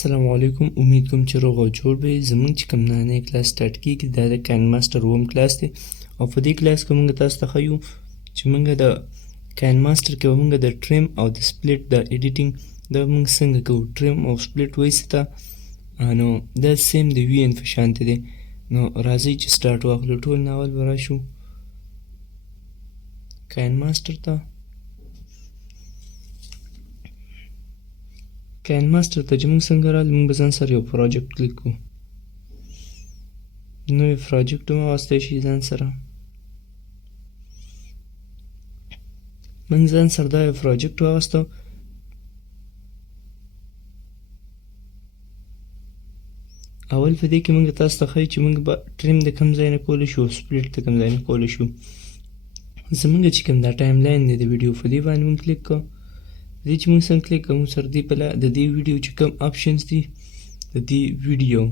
السلام علیکم. امید کوم چې روغ او جوړ به یې. زموږ چې کوم نننی کلاس سټارټ کېږي دا د کاینماسټر اووم کلاس دی او په دې کلاس کې موږ تاسو ته ښیو چې موږ د کاینماسټر کې به موږ د ټریم او د سپلیټ د ایډیټینګ دا موږ څنګه کوو. ټریم او سپلیټ وایسي ته نو دا سیم د وي ان په شانتې دی. نو راځئ چې سټارټ واخلو. ټول ناول به راشو کاینماسټر ته. کاینماسټر ته چې موږ څنګه راغلو موږ به ځان سره یو پروجیکټ کلیک کړو. نوی پروجیکټ هم واخیستی شي ځان سره. موږ ځان سره دا یو پروجیکټ واخیستو. اول په دې کې موږ تاسو ته ښیو چې موږ به ټریم د کوم ځای نه کولی شو، سپلیټ د کوم ځای نه کولی شو. زموږ چې کوم دا ټایم لاین دی د ویډیو په دې باندې موږ کلیک کړو. دې چې موږ څنګه کلیک کوو سره دې د دې ویډیو چې کوم آپشنز دي د دې ویډیو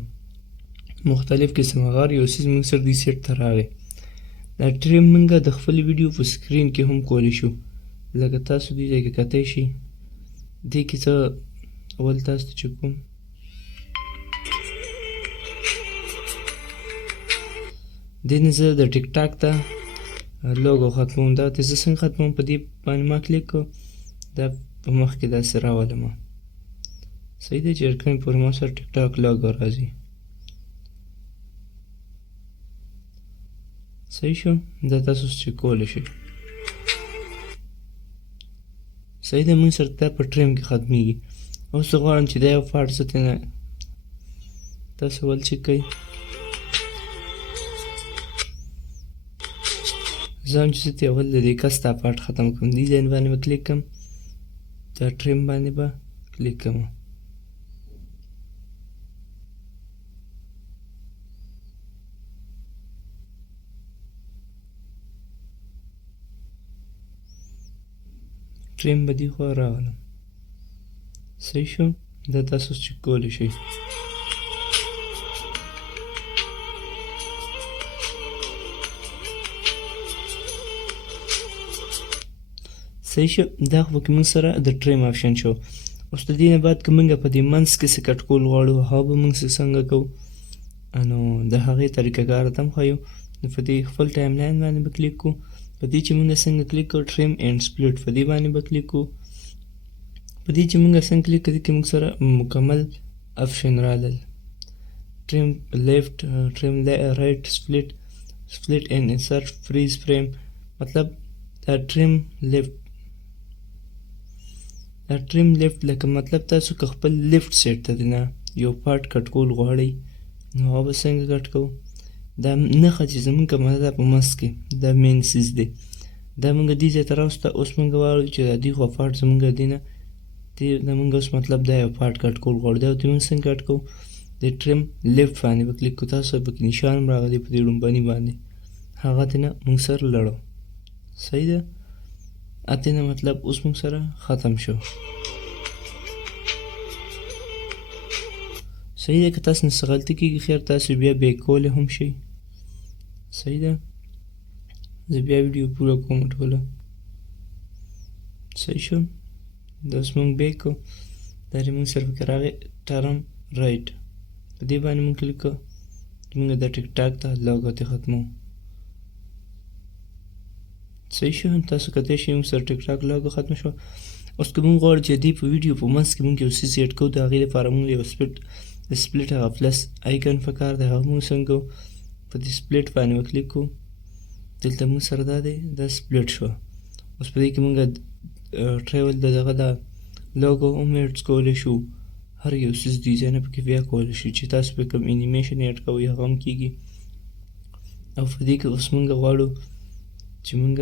مختلف قسم هغه یو څیز موږ سره دې سیټ ته راغی. دا ټریم موږ د خپل ویډیو په سکرین کې هم کولی شو. لکه تاسو دې ځای کې کتی شي. دې کې څه اول تاسو ته چې کوم دې نه زه د ټیک ټاک ته لوګو ختموم. دا ته زه څنګه ختموم؟ په دې باندې ما کلیک کړو. دا په مخ کې داسې راولم. صحیح دی چې هر کله پورې ما سره ټیک ټاک لوګو راځي. صحیح شو. دا تاسو چې کولی شئ. صحیح دی. موږ سره دا په ټریم کې ختمیږي. اوس زه غواړم چې دا یو پارټ زه ترېنه تاسو ول چک کوئ. زه هم چې زه اول د دې کس دا پارټ ختم کړم دې ځای باندې به کلیک کړم. دا ټریم باندې به کلیک کوم. ټریم به دې خوا راولم. صحیح شو. دا تاسو چې کولی شئ. صحیح شو. دا خو پکې موږ سره د ټریم آپشن شو. اوس د دې نه بعد که موږ په دې منځ کې څه کټ کول غواړو هغه به موږ څنګه کوو. نو د هغې طریقه کار ته هم ښیو. نو په دې خپل ټایم لاین باندې به کلیک کړو. په دې چې موږ څنګه کلیک کړو ټریم اینډ سپلیټ په دې باندې به کلیک کړو. په دې چې موږ څنګه کلیک کړو کې موږ سره مکمل آپشن راغلل. ټریم لیفټ، ټریم رایټ، سپلیټ اینډ انسرټ، فریز فریم. مطلب دا ټریم لیفټ لکه مطلب تاسو که خپل لیفټ سیټ ته نه یو پارټ کټ کول غواړئ نو هغه به څنګه کټ کوو. دا نښه چې زموږ کومه ده په منځ کې دا مین سیز دی. دا موږ دې ځای ته راوسته. اوس موږ غواړو چې د دې خوا پارټ زموږ دې نه د موږ اوس مطلب دا یو پارټ کټ کول غواړو. دا ورته موږ څنګه کټ کوو؟ د ټریم لیفټ باندې به کلیک کوو. تاسو پکې نشان هم راغلی په دې ړومبني باندې هغه ته نه موږ سره لړو. صحیح ده. اته نه مطلب اوس موږ سره ختم شو. صحیح ده. که تاسو نه څه غلطي کېږي خیر تاسو بیا بیک کولی هم شئ. صحیح ده. زه بیا ویډیو پوره کوم ټوله. صحیح شو. دا اوس موږ بیک کړو. دا چې موږ سره پکې راغی ټرم رایټ په دې باندې موږ کلیک کړو. موږ دا ټیک ټاک ته لوګو ته ختمو. صحیح شو. تاسو کتی شئ موږ سره ټیک ټاک لوګو ختم شو. اوس که موږ غواړو چې دې په ویډیو په منځ کې موږ یو څیز ایډ کوو د هغې لپاره موږ یو د سپلیټ هغه پلس آیکن پکار دی هغه موږ څنګه کوو؟ په دې سپلیټ باندې به کلیک کوو. دلته موږ سره دا دی دا سپلیټ شوه. اوس په دې کې موږ ټریول د دغه دا لوګو هم ایډ کولی شو. هر یو څیز ډیزاین پکې بیا کولی شو چې تاسو پې کوم انیمیشن ایډ کوئ هغه هم کېږي. او په دې کې اوس موږ غواړو چې موږ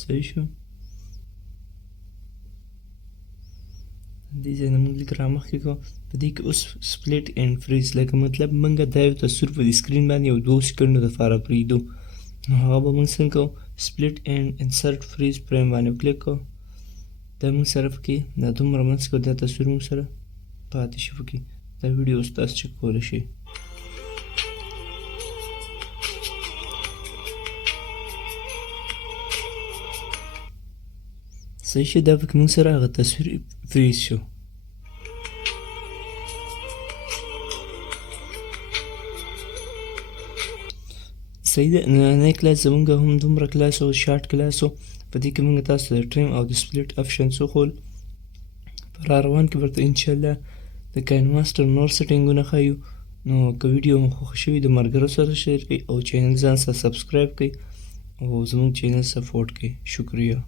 صحیح شو. دې ځای نه موږ لږ رامخکې کړو. په دې کې اوس سپلیټ اینډ فریز لکه مطلب موږ دا یو تصویر په دې سکرین باندې یو 2 سکندو دپاره پرېږدو نو هغه به موږ څنګه کوو؟ سپلیټ اینډ انسرټ فریز فریم باندې کلیک کوو. دا موږ سره پکې دا دومره منځ کې دا تصویر موږ سره پاتې شي پکې. دا ویډیو تاسو چک کولی شئ. صحیح شو، دا پکې موږ سره هغه تصویر فریز شو. صحیح ده. نننی کلاس زمونږ هم دومره کلاس او شارټ کلاس و. په دې کې موږ تاسو د ټریم او د سپلیټ آپشنز وښول. په را روان کې ورته انشاءالله د کاینماسټر نور سیټینګونه ښایو. نو که ویډیو مو خوښه شوي د ملګرو سره شیر کړئ او چینل ځان سره سبسکرایب کړئ او زموږ چینل سپورټ کړئ. شکریه.